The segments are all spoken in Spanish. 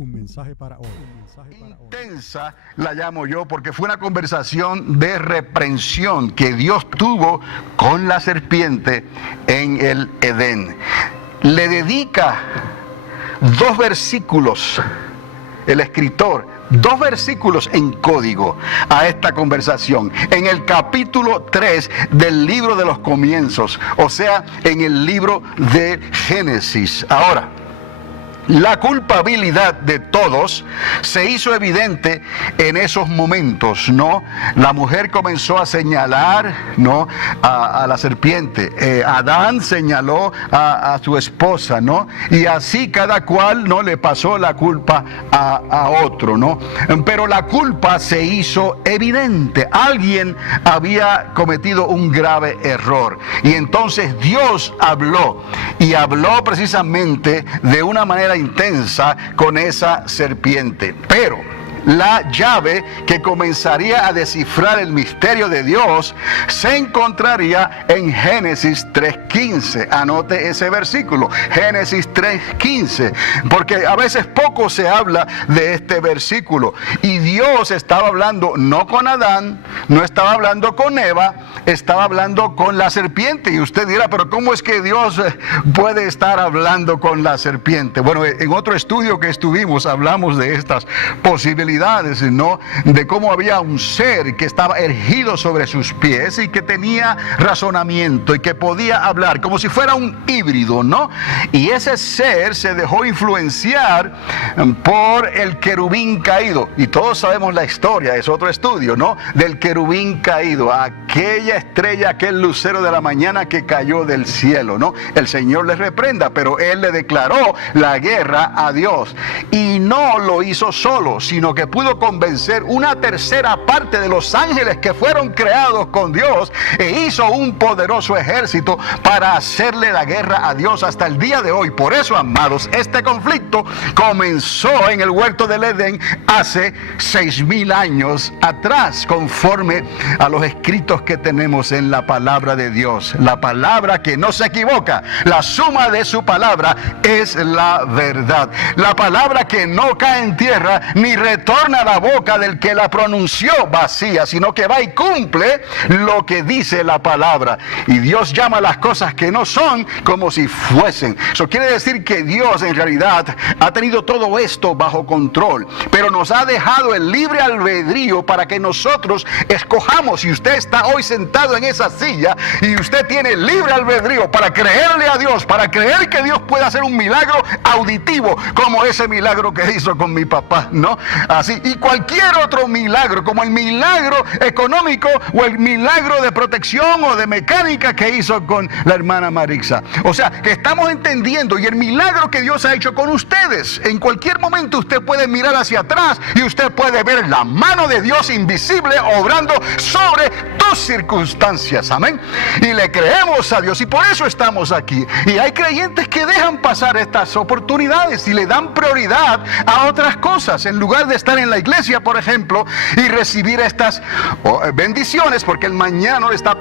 Un mensaje para hoy. Intensa la llamo yo porque fue una conversación de reprensión que Dios tuvo con la serpiente en el Edén. Le dedica 2 versículos el escritor, 2 versículos en código a esta conversación, en el capítulo 3 del libro de los comienzos, o sea, en el libro de Génesis. Ahora, la culpabilidad de todos se hizo evidente en esos momentos, ¿no? La mujer comenzó a señalar, ¿no?, a la serpiente. Adán señaló a su esposa, ¿no? Y así cada cual, ¿no?, le pasó la culpa a otro, ¿no? Pero la culpa se hizo evidente. Alguien había cometido un grave error. Y entonces Dios habló, y habló precisamente de una manera intensa con esa serpiente. Pero la llave que comenzaría a descifrar el misterio de Dios se encontraría en Génesis 3:15. Anote ese versículo, Génesis 3:15, porque a veces poco se habla de este versículo. Y Dios estaba hablando no con Adán, no estaba hablando con Eva, estaba hablando con la serpiente. Y usted dirá, pero ¿cómo es que Dios puede estar hablando con la serpiente? Bueno, en otro estudio que estuvimos hablamos de estas posibilidades, ¿no? De cómo había un ser que estaba erguido sobre sus pies y que tenía razonamiento y que podía hablar como si fuera un híbrido, ¿no? Y ese ser se dejó influenciar por el querubín caído. Y todos sabemos la historia, es otro estudio, ¿no?, del querubín caído, aquella estrella, aquel lucero de la mañana que cayó del cielo, ¿no? El Señor le reprenda, pero él le declaró la guerra a Dios. Y no lo hizo solo, sino que pudo convencer una tercera parte de los ángeles que fueron creados con Dios, e hizo un poderoso ejército para hacerle la guerra a Dios hasta el día de hoy. Por eso, amados, este conflicto comenzó en el huerto del Edén hace 6,000 años atrás, conforme a los escritos que tenemos en la palabra de Dios. La palabra que no se equivoca, la suma de su palabra es la verdad. La palabra que no cae en tierra ni retorna a la boca del que la pronunció vacía, sino que va y cumple lo que dice la palabra. Y Dios llama las cosas que no son como si fuesen. Eso quiere decir que Dios en realidad ha tenido todo esto bajo control, pero nos ha dejado el libre albedrío para que nosotros escojamos. Si usted está hoy sentado en esa silla y usted tiene libre albedrío para creerle a Dios, para creer que Dios puede hacer un milagro auditivo, como ese milagro que hizo con mi papá, ¿no? Así, y cualquier otro milagro, como el milagro económico o el milagro de protección o de mecánica que hizo con la hermana Marixa. O sea, que estamos entendiendo, y el milagro que Dios ha hecho con ustedes, en cualquier momento usted puede mirar hacia atrás y usted puede ver la mano de Dios invisible obrando sobre tus circunstancias, amén. Y le creemos a Dios, y por eso estamos aquí. Y hay creyentes que dejan pasar estas oportunidades y le dan prioridad a otras cosas, en lugar de estar en la iglesia, por ejemplo, y recibir estas bendiciones, porque el mañana no le está,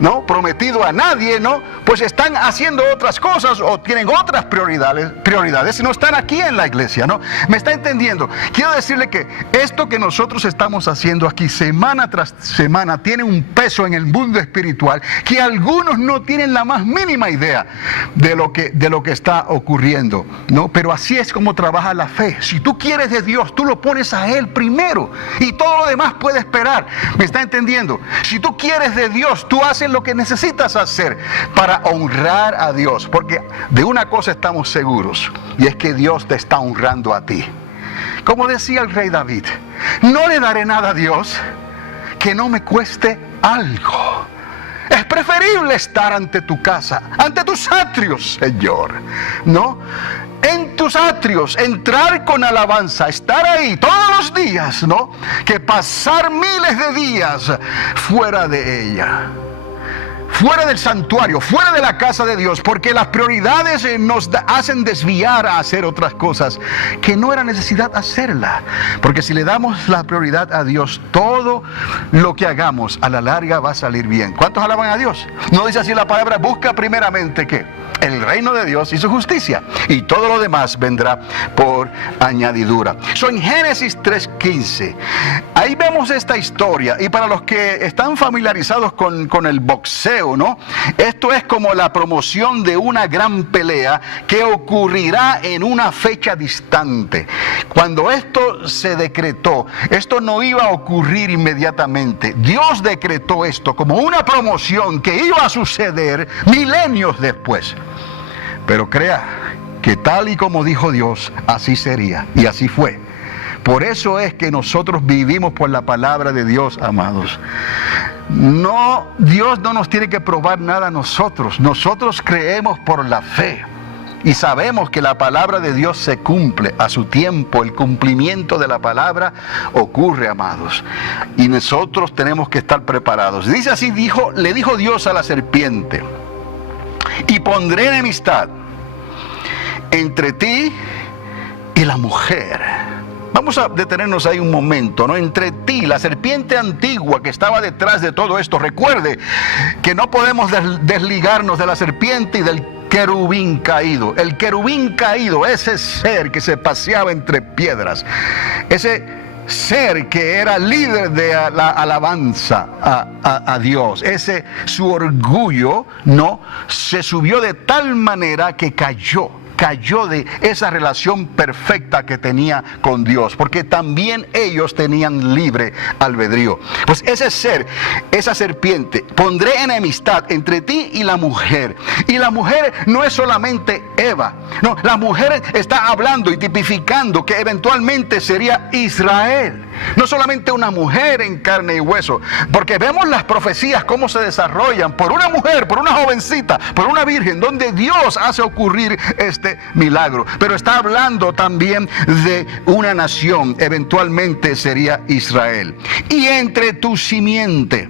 ¿no?, prometido a nadie, ¿no? Pues están haciendo otras cosas o tienen otras prioridades y no están aquí en la iglesia, ¿no? ¿Me está entendiendo? Quiero decirle que esto que nosotros estamos haciendo aquí semana tras semana tiene un peso en el mundo espiritual que algunos no tienen la más mínima idea de lo que está ocurriendo, ¿no? Pero así es como trabaja la fe. Si tú quieres de Dios, tú lo pones a Él primero y todo lo demás puede esperar. ¿Me está entendiendo? Si tú quieres de Dios, tú haces lo que necesitas hacer para honrar a Dios, porque de una cosa estamos seguros, y es que Dios te está honrando a ti. Como decía el rey David, no le daré nada a Dios que no me cueste algo. Es preferible estar ante tu casa, ante tus atrios, Señor, ¿no? En tus atrios, entrar con alabanza, estar ahí todos los días, ¿no?, que pasar miles de días fuera de ella. fuera del santuario, fuera de la casa de Dios, porque las prioridades nos hacen desviar a hacer otras cosas que no era necesidad hacerla. Porque si le damos la prioridad a Dios, todo lo que hagamos a la larga va a salir bien. ¿Cuántos alaban a Dios? No dice así la palabra: busca primeramente ¿qué? El reino de Dios y su justicia, y todo lo demás vendrá por añadidura. En Génesis 3:15, ahí vemos esta historia, y para los que están familiarizados con el boxeo, ¿no? Esto es como la promoción de una gran pelea que ocurrirá en una fecha distante. Cuando esto se decretó, esto no iba a ocurrir inmediatamente. Dios decretó esto como una promoción que iba a suceder milenios después. Pero crea que tal y como dijo Dios, así sería, y así fue. Por eso es que nosotros vivimos por la palabra de Dios, amados. No, Dios no nos tiene que probar nada a nosotros. Nosotros creemos por la fe y sabemos que la palabra de Dios se cumple a su tiempo. El cumplimiento de la palabra ocurre, amados, y nosotros tenemos que estar preparados. Dice así, le dijo Dios a la serpiente: y pondré enemistad entre ti y la mujer. Vamos a detenernos ahí un momento, ¿no? Entre ti, la serpiente antigua que estaba detrás de todo esto. Recuerde que no podemos desligarnos de la serpiente y del querubín caído. El querubín caído, ese ser que se paseaba entre piedras, ese ser que era líder de la alabanza a Dios, su orgullo, ¿no?, se subió de tal manera que cayó de esa relación perfecta que tenía con Dios, porque también ellos tenían libre albedrío. Pues ese ser, esa serpiente, pondré enemistad entre ti y la mujer. Y la mujer no es solamente Eva, no, la mujer está hablando y tipificando que eventualmente sería Israel. No solamente una mujer en carne y hueso, porque vemos las profecías cómo se desarrollan por una mujer, por una jovencita, por una virgen, donde Dios hace ocurrir este milagro. Pero está hablando también de una nación, eventualmente sería Israel. Y entre tu simiente,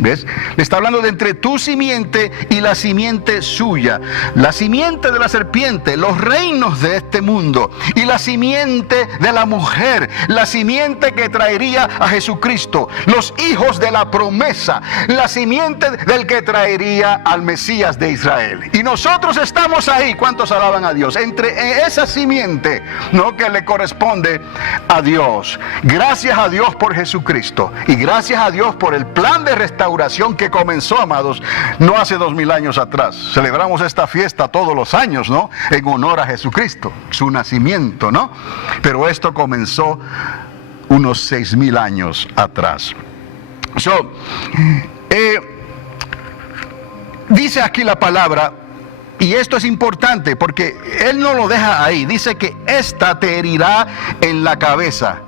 ¿ves? Le está hablando de entre tu simiente y la simiente suya. La simiente de la serpiente, los reinos de este mundo. Y la simiente de la mujer, la simiente que traería a Jesucristo. Los hijos de la promesa, la simiente del que traería al Mesías de Israel. Y nosotros estamos ahí. ¿Cuántos alaban a Dios? Entre esa simiente, ¿no?, que le corresponde a Dios. Gracias a Dios por Jesucristo. Y gracias a Dios por el plan de restauración que comenzó, amados, no hace 2000 años atrás. Celebramos esta fiesta todos los años, ¿no?, en honor a Jesucristo, su nacimiento, ¿no? Pero esto comenzó unos 6000 años atrás. Dice aquí la palabra, y esto es importante porque Él no lo deja ahí. Dice que esta te herirá en la cabeza.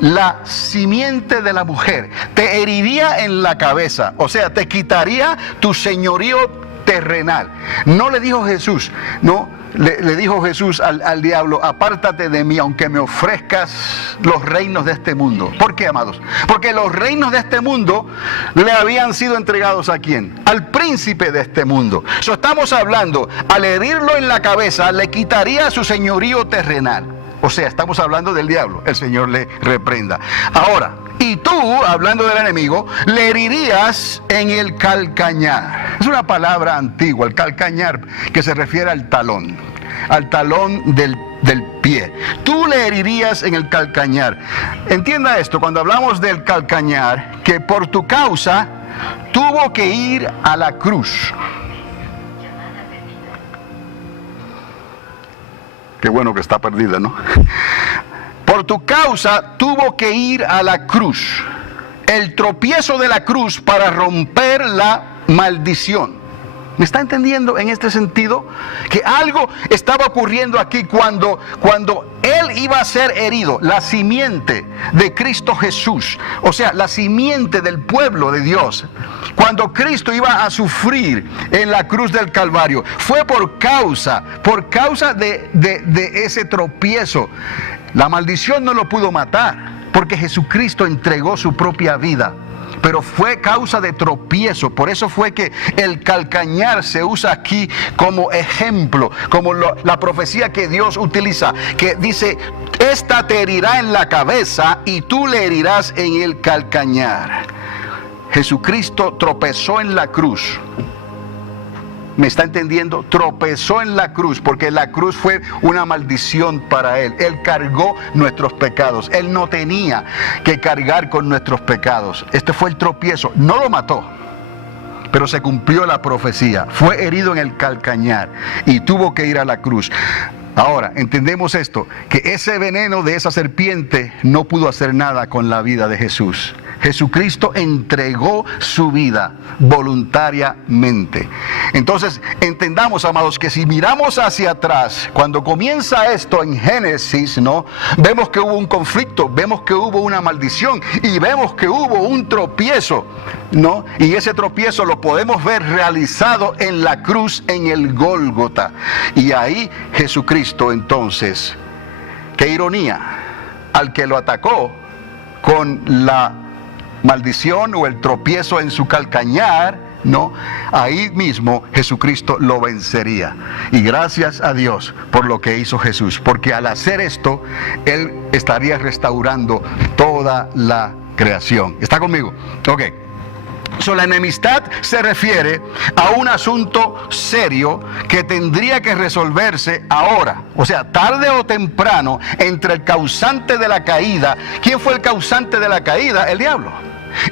La simiente de la mujer te heriría en la cabeza, o sea, te quitaría tu señorío terrenal. No le dijo Jesús, no, le dijo Jesús al diablo: apártate de mí, aunque me ofrezcas los reinos de este mundo. ¿Por qué, amados? Porque los reinos de este mundo le habían sido entregados ¿a quién? Al príncipe de este mundo. Estamos hablando, al herirlo en la cabeza, le quitaría su señorío terrenal. O sea, estamos hablando del diablo. El Señor le reprenda. Ahora, y tú, hablando del enemigo, le herirías en el calcañar. Es una palabra antigua, el calcañar, que se refiere al talón del pie. Tú le herirías en el calcañar. Entienda esto, cuando hablamos del calcañar, que por tu causa tuvo que ir a la cruz. Qué bueno que está perdida, ¿no? Por tu causa tuvo que ir a la cruz. El tropiezo de la cruz para romper la maldición. ¿Me está entendiendo en este sentido? Que algo estaba ocurriendo aquí cuando Él iba a ser herido. La simiente de Cristo Jesús, o sea, la simiente del pueblo de Dios. Cuando Cristo iba a sufrir en la cruz del Calvario, fue por causa de ese tropiezo. La maldición no lo pudo matar, porque Jesucristo entregó su propia vida pero fue causa de tropiezo. Por eso fue que el calcañar se usa aquí como ejemplo, como la profecía que Dios utiliza, que dice: esta te herirá en la cabeza y tú le herirás en el calcañar. Jesucristo tropezó en la cruz. ¿Me está entendiendo? Tropezó en la cruz, porque la cruz fue una maldición para Él. Él cargó nuestros pecados. Él no tenía que cargar con nuestros pecados. Este fue el tropiezo. No lo mató, pero se cumplió la profecía. Fue herido en el calcañar y tuvo que ir a la cruz. Ahora, entendemos esto, que ese veneno de esa serpiente no pudo hacer nada con la vida de Jesús. Jesucristo entregó su vida voluntariamente. Entonces, entendamos, amados, que si miramos hacia atrás, cuando comienza esto en Génesis, ¿no? Vemos que hubo un conflicto, vemos que hubo una maldición y vemos que hubo un tropiezo, ¿no? Y ese tropiezo lo podemos ver realizado en la cruz, en el Gólgota. Y ahí Jesucristo, entonces, qué ironía, al que lo atacó con la maldición o el tropiezo en su calcañar, ¿no? Ahí mismo Jesucristo lo vencería. Y gracias a Dios por lo que hizo Jesús, porque al hacer esto, Él estaría restaurando toda la creación. ¿Está conmigo? Ok. La enemistad se refiere a un asunto serio que tendría que resolverse ahora, o sea, tarde o temprano, entre el causante de la caída. ¿Quién fue el causante de la caída? El diablo.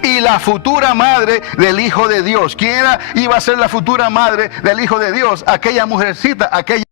Y la futura madre del Hijo de Dios. ¿Quién iba a ser la futura madre del Hijo de Dios? Aquella mujercita, aquella